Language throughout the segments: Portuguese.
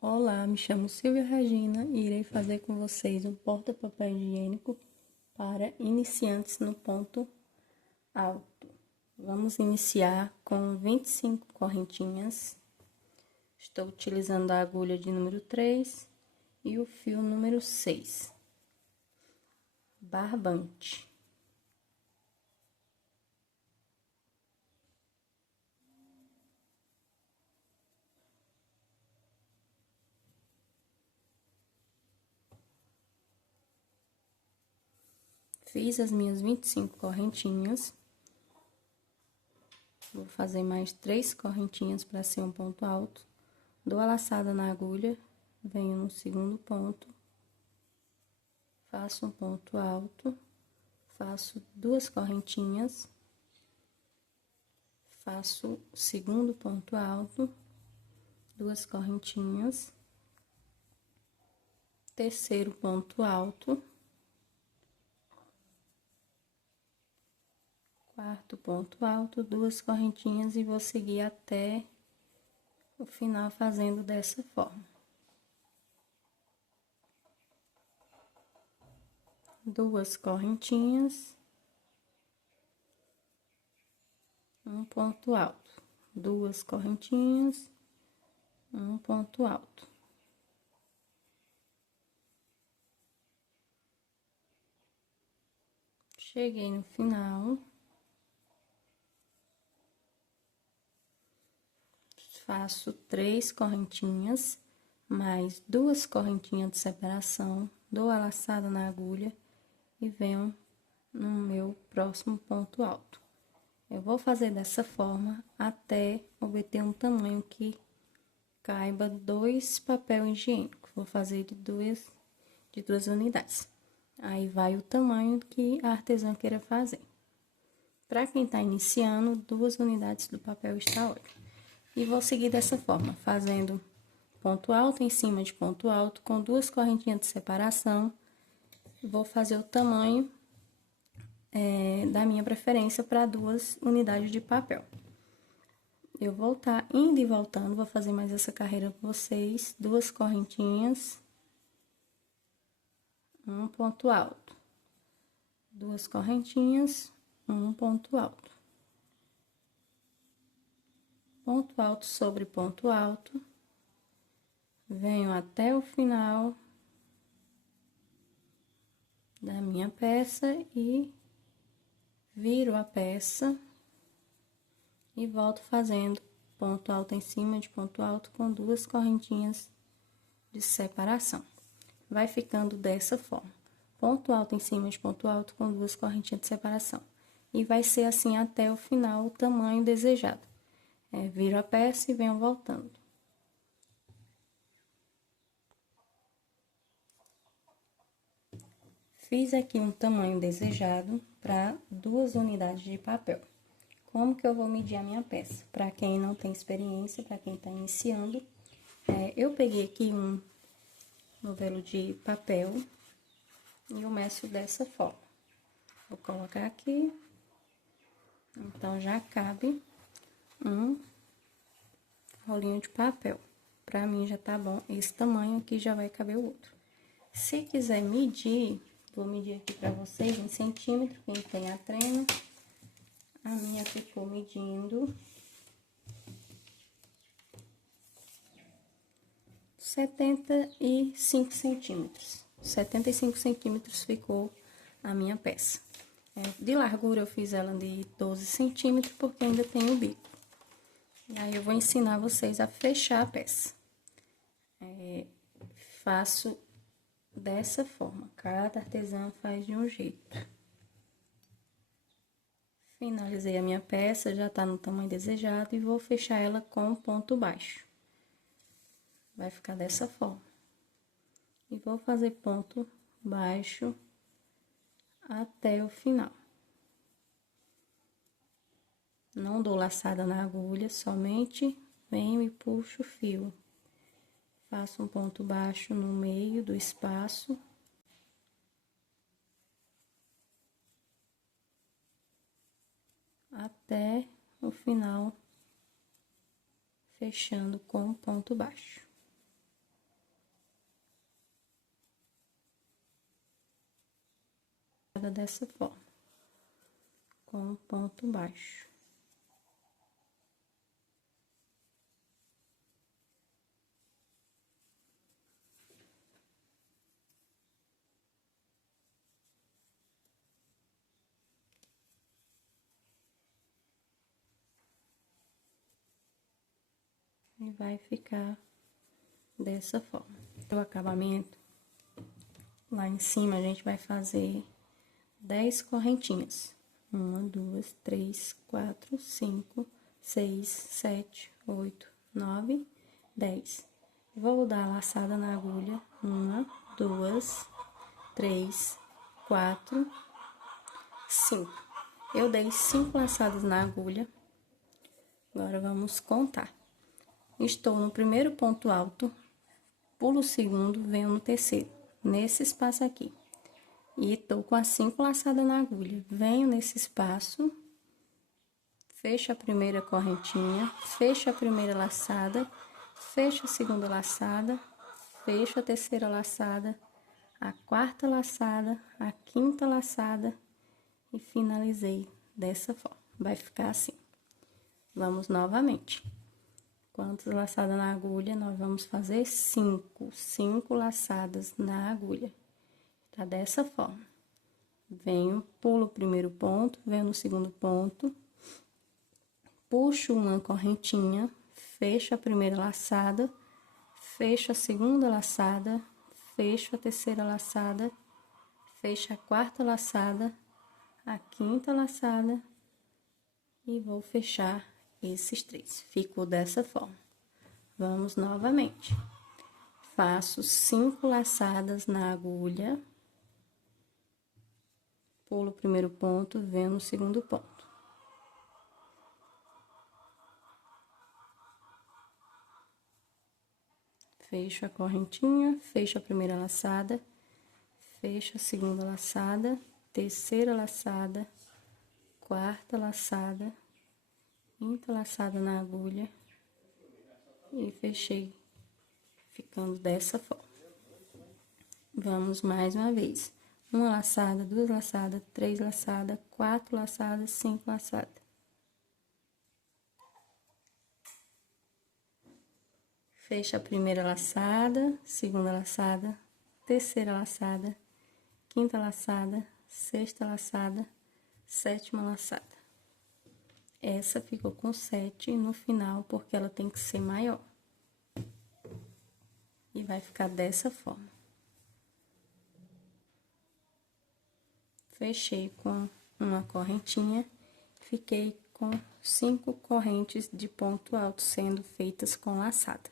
Olá, me chamo Silvia Regina e irei fazer com vocês um porta-papel higiênico para iniciantes no ponto alto. Vamos iniciar com 25 correntinhas. Estou utilizando a agulha de número 3 e o fio número 6. Barbante. Fiz as minhas 25 correntinhas. Vou fazer mais 3 correntinhas para ser um ponto alto. Dou a laçada na agulha, venho no segundo ponto, faço um ponto alto, faço 2 correntinhas, faço o segundo ponto alto, 2 correntinhas, terceiro ponto alto, quarto ponto alto, 2 correntinhas e vou seguir até o final fazendo dessa forma. 2 correntinhas, um ponto alto, 2 correntinhas, um ponto alto. Cheguei no final. Faço 3 correntinhas, mais 2 correntinhas de separação, dou a laçada na agulha e venho no meu próximo ponto alto. Eu vou fazer dessa forma até obter um tamanho que caiba 2 papel higiênico. Vou fazer de duas unidades. Aí vai o tamanho que a artesã queira fazer. Para quem tá iniciando, 2 unidades do papel está ótimo. E vou seguir dessa forma, fazendo ponto alto em cima de ponto alto, com 2 correntinhas de separação. Vou fazer o tamanho da minha preferência para 2 unidades de papel. Eu vou estar indo e voltando, vou fazer mais essa carreira com vocês. 2 correntinhas, um ponto alto. 2 correntinhas, um ponto alto. Ponto alto sobre ponto alto, venho até o final da minha peça e viro a peça e volto fazendo ponto alto em cima de ponto alto com 2 correntinhas de separação. Vai ficando dessa forma, ponto alto em cima de ponto alto com 2 correntinhas de separação. E vai ser assim até o final, o tamanho desejado. Viro a peça e venho voltando. Fiz aqui um tamanho desejado para 2 unidades de papel. Como que eu vou medir a minha peça? Para quem não tem experiência, para quem está iniciando, eu peguei aqui um novelo de papel e eu meço dessa forma. Vou colocar aqui, então já cabe um rolinho de papel. Pra mim já tá bom esse tamanho aqui, já vai caber o outro. Se quiser medir, vou medir aqui pra vocês em centímetro, quem tem a trena. A minha ficou medindo 75 centímetros. 75 centímetros ficou a minha peça. De largura eu fiz ela de 12 centímetros, porque ainda tem o bico. E aí, eu vou ensinar vocês a fechar a peça. Faço dessa forma, cada artesã faz de um jeito. Finalizei a minha peça, já tá no tamanho desejado e vou fechar ela com ponto baixo. Vai ficar dessa forma. E vou fazer ponto baixo até o final. Não dou laçada na agulha, somente venho e puxo o fio. Faço um ponto baixo no meio do espaço. Até o final, fechando com ponto baixo. dessa forma, com um ponto baixo. E vai ficar dessa forma. O acabamento, lá em cima, a gente vai fazer 10 correntinhas. 1, 2, 3, 4, 5, 6, 7, 8, 9, 10. Vou dar a laçada na agulha. 1, 2, 3, 4, 5. Eu dei 5 laçadas na agulha. Agora, vamos contar. Estou no primeiro ponto alto, pulo o segundo, venho no terceiro, nesse espaço aqui. E tô com as 5 laçadas na agulha. Venho nesse espaço, fecho a primeira correntinha, fecho a primeira laçada, fecho a segunda laçada, fecho a terceira laçada, a quarta laçada, a quinta laçada e finalizei dessa forma. Vai ficar assim. Vamos novamente. Quantas laçadas na agulha? Nós vamos fazer 5. 5 laçadas na agulha. Tá dessa forma. Venho, pulo o primeiro ponto, venho no segundo ponto, puxo uma correntinha, fecho a primeira laçada, fecho a segunda laçada, fecho a terceira laçada, fecho a quarta laçada, a quinta laçada e vou fechar esses 3. Ficou dessa forma. Vamos novamente. Faço 5 laçadas na agulha, pulo o primeiro ponto, venho no segundo ponto. Fecho a correntinha, fecho a primeira laçada, fecho a segunda laçada, terceira laçada, quarta laçada, quinta laçada na agulha e fechei, ficando dessa forma. Vamos mais uma vez. 1 laçada, 2 laçadas, 3 laçadas, 4 laçadas, 5 laçadas. Fecha a primeira laçada, segunda laçada, terceira laçada, quinta laçada, sexta laçada, sétima laçada. Essa ficou com 7 no final, porque ela tem que ser maior. E vai ficar dessa forma. Fechei com uma correntinha, fiquei com 5 correntes de ponto alto sendo feitas com laçada.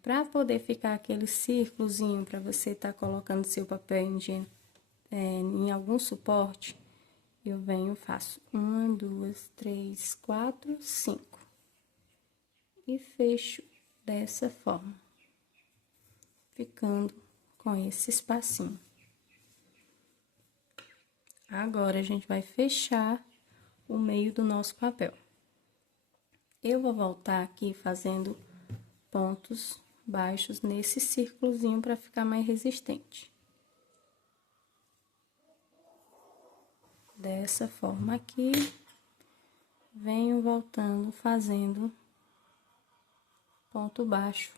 Para poder ficar aquele círculozinho, para você estar colocando seu papel higiênico em algum suporte, eu venho, faço 1, 2, 3, 4, 5. E fecho dessa forma, ficando com esse espacinho. Agora, a gente vai fechar o meio do nosso papel. Eu vou voltar aqui fazendo pontos baixos nesse círculozinho para ficar mais resistente. Dessa forma aqui, venho voltando, fazendo ponto baixo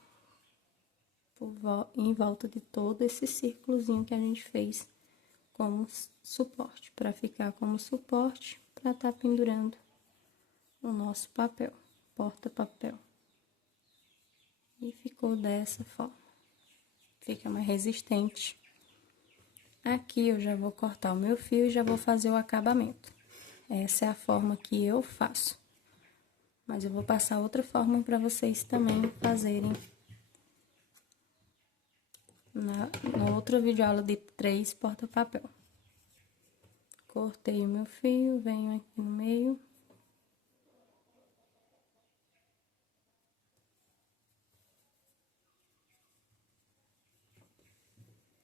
em volta de todo esse círculozinho que a gente fez como suporte, para ficar como suporte para estar pendurando o nosso papel, porta-papel. E ficou dessa forma, fica mais resistente. Aqui eu já vou cortar o meu fio e já vou fazer o acabamento. Essa é a forma que eu faço. Mas eu vou passar outra forma para vocês também fazerem na outra videoaula de 3 porta-papel. Cortei o meu fio, venho aqui no meio.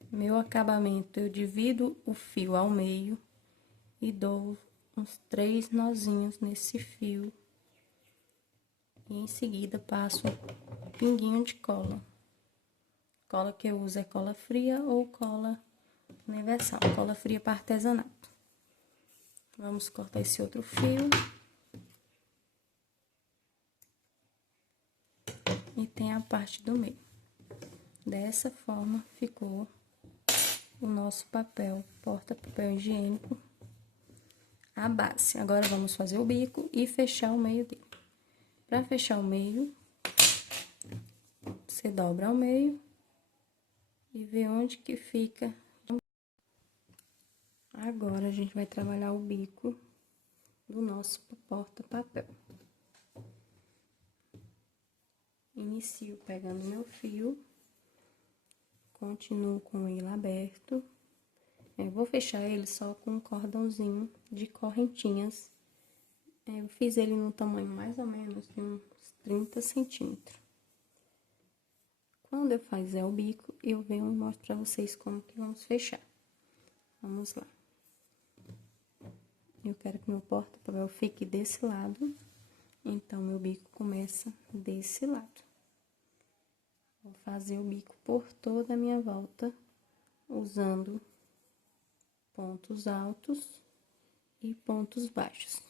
Meu acabamento, eu divido o fio ao meio e dou uns 3 nozinhos nesse fio. E em seguida passo um pinguinho de cola. Cola que eu uso é cola fria ou cola Universal, cola fria para artesanato. Vamos cortar esse outro fio. E tem a parte do meio. Dessa forma, ficou o nosso papel, porta-papel higiênico, a base. Agora, vamos fazer o bico e fechar o meio dele. Para fechar o meio, você dobra ao meio e vê onde que fica. Agora, a gente vai trabalhar o bico do nosso porta-papel. Inicio pegando meu fio, continuo com ele aberto. Eu vou fechar ele só com um cordãozinho de correntinhas. Eu fiz ele no tamanho mais ou menos de uns 30 centímetros. Quando eu fizer o bico, eu venho e mostro pra vocês como que vamos fechar. Vamos lá. Eu quero que meu porta-papel fique desse lado, então meu bico começa desse lado. Vou fazer o bico por toda a minha volta, usando pontos altos e pontos baixos.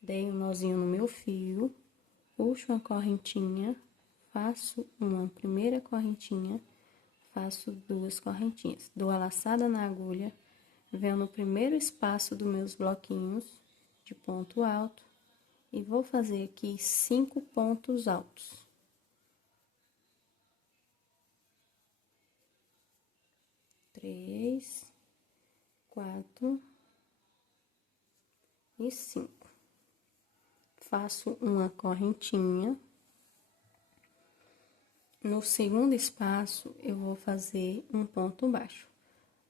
Dei um nozinho no meu fio, puxo uma correntinha, faço uma primeira correntinha, faço duas correntinhas, dou a laçada na agulha, venho no primeiro espaço dos meus bloquinhos de ponto alto e vou fazer aqui 5 pontos altos. 3, 4 e 5. Faço uma correntinha. No segundo espaço, eu vou fazer um ponto baixo.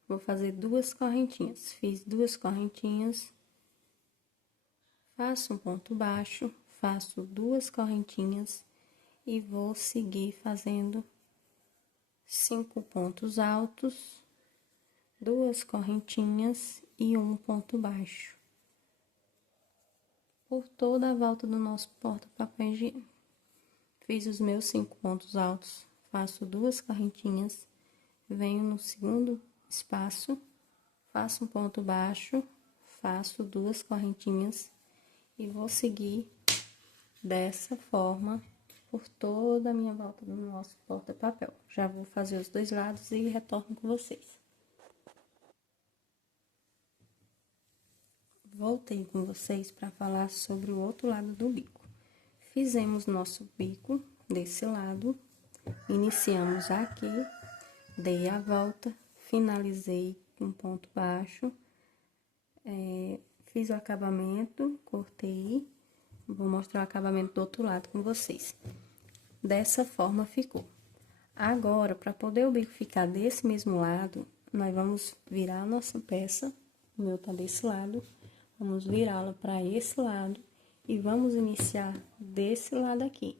Vou fazer duas correntinhas. Fiz duas correntinhas, faço um ponto baixo, faço duas correntinhas e vou seguir fazendo 5 pontos altos, duas correntinhas e um ponto baixo por toda a volta do nosso porta-papel higiênico. Fiz os meus 5 pontos altos, faço duas correntinhas, venho no segundo espaço, faço um ponto baixo, faço duas correntinhas e vou seguir dessa forma por toda a minha volta do nosso porta-papel. Já vou fazer os dois lados e retorno com vocês. Voltei com vocês para falar sobre o outro lado do bico. Fizemos nosso bico desse lado, iniciamos aqui, dei a volta, finalizei com ponto baixo, fiz o acabamento, cortei, vou mostrar o acabamento do outro lado com vocês. Dessa forma ficou. Agora, para poder o bico ficar desse mesmo lado, nós vamos virar a nossa peça, o meu tá desse lado, vamos virá-la para esse lado e vamos iniciar desse lado aqui,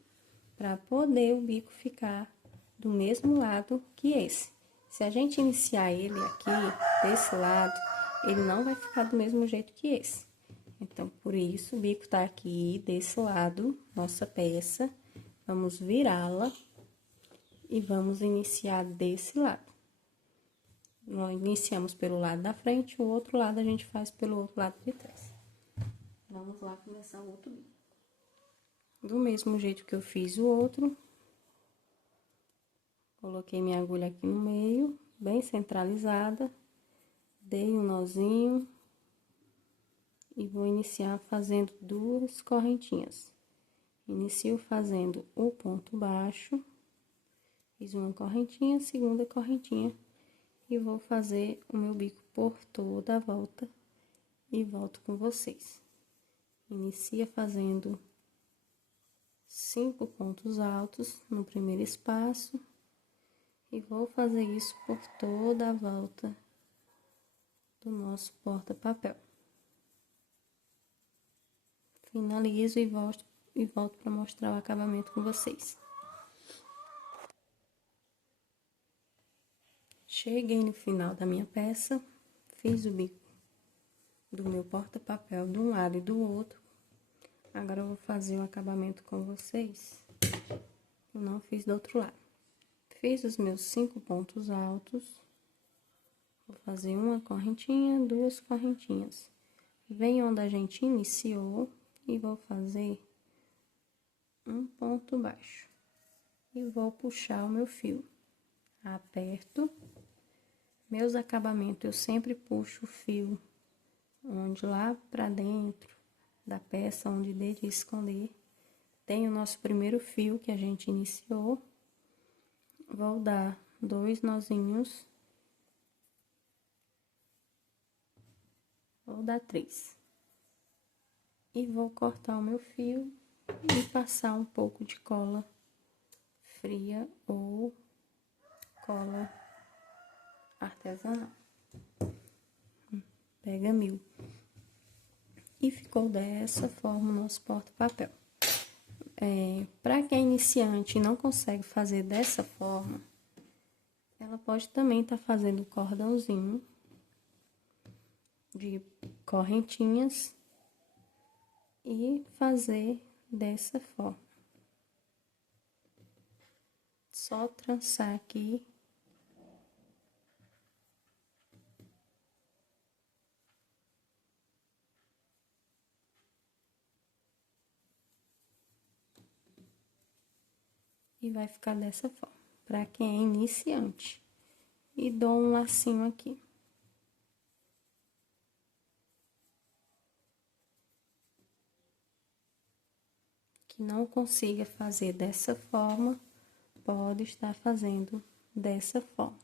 para poder o bico ficar do mesmo lado que esse. Se a gente iniciar ele aqui, desse lado, ele não vai ficar do mesmo jeito que esse. Então, por isso, o bico tá aqui desse lado, nossa peça, vamos virá-la e vamos iniciar desse lado. Nós iniciamos pelo lado da frente, o outro lado a gente faz pelo outro lado de trás. Vamos lá começar o outro bico. Do mesmo jeito que eu fiz o outro, coloquei minha agulha aqui no meio, bem centralizada, dei um nozinho e vou iniciar fazendo duas correntinhas. Inicio fazendo o ponto baixo, fiz uma correntinha, segunda correntinha. E vou fazer o meu bico por toda a volta e volto com vocês. Inicia fazendo 5 pontos altos no primeiro espaço e vou fazer isso por toda a volta do nosso porta-papel. Finalizo e volto para mostrar o acabamento com vocês. Cheguei no final da minha peça, fiz o bico do meu porta-papel de um lado e do outro. Agora, eu vou fazer o acabamento com vocês. Eu não fiz do outro lado. Fiz os meus 5 pontos altos, Vou fazer uma correntinha, duas correntinhas. Venho onde a gente iniciou e vou fazer um ponto baixo. E vou puxar o meu fio. Aperto. Meus acabamentos, eu sempre puxo o fio onde lá pra dentro da peça, onde dele esconder, tem o nosso primeiro fio que a gente iniciou. Vou dar 2 nozinhos. Vou dar 3. E vou cortar o meu fio e passar um pouco de cola fria ou cola artesanal. Pega 1000. E ficou dessa forma o nosso porta-papel. Para quem é iniciante e não consegue fazer dessa forma, ela pode também estar fazendo cordãozinho de correntinhas e fazer dessa forma. Só trançar aqui. E vai ficar dessa forma, para quem é iniciante. E dou um lacinho aqui. Que não consiga fazer dessa forma, pode estar fazendo dessa forma.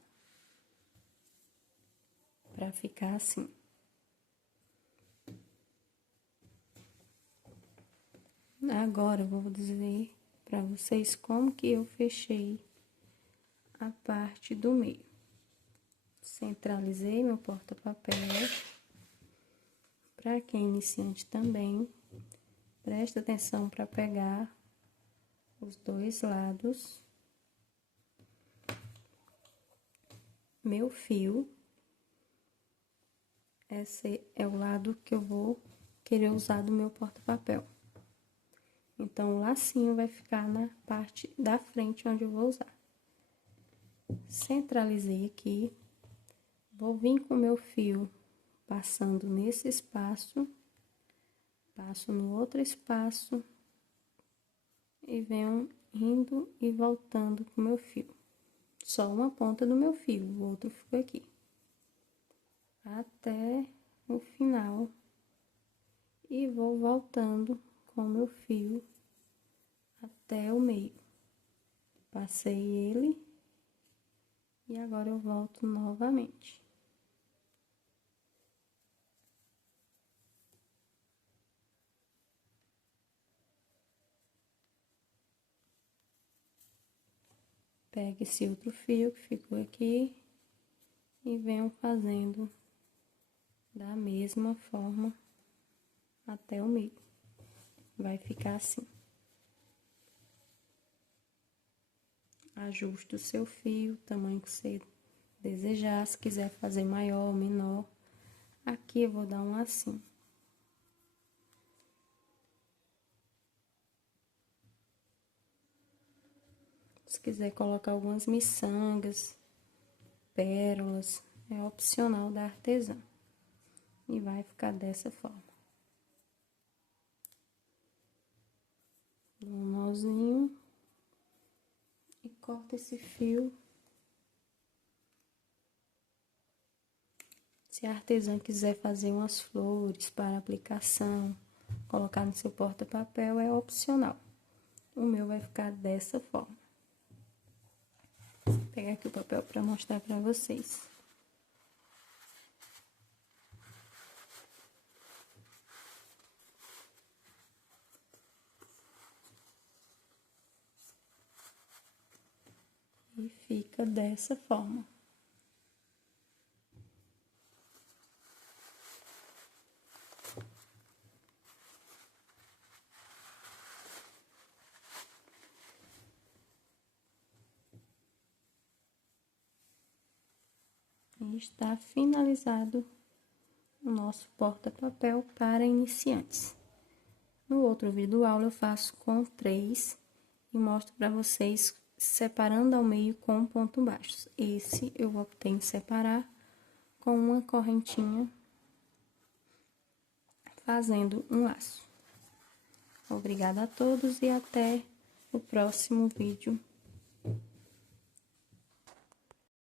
Para ficar assim. Agora, eu vou dizer para vocês como que eu fechei a parte do meio. Centralizei meu porta-papel. Para quem é iniciante também, presta atenção para pegar os dois lados. Meu fio, esse é o lado que eu vou querer usar do meu porta-papel. Então, o lacinho vai ficar na parte da frente onde eu vou usar. Centralizei aqui, vou vir com o meu fio passando nesse espaço, passo no outro espaço e venho indo e voltando com o meu fio. Só uma ponta do meu fio, o outro ficou aqui. Até o final e vou voltando com o meu fio até o meio. Passei ele e agora eu volto novamente. Pego esse outro fio que ficou aqui e venho fazendo da mesma forma até o meio. Vai ficar assim. Ajuste o seu fio, o tamanho que você desejar, se quiser fazer maior ou menor. Aqui eu vou dar um lacinho. Se quiser colocar algumas miçangas, pérolas, é opcional da artesã. E vai ficar dessa forma. Dou um nozinho e corto esse fio. Se a artesã quiser fazer umas flores para aplicação, colocar no seu porta-papel, é opcional. O meu vai ficar dessa forma. Vou pegar aqui o papel para mostrar para vocês. E fica dessa forma. E está finalizado o nosso porta-papel para iniciantes. No outro vídeo aula eu faço com 3 e mostro para vocês separando ao meio com ponto baixo. Esse eu optei em separar com uma correntinha, fazendo um laço. Obrigada a todos e até o próximo vídeo.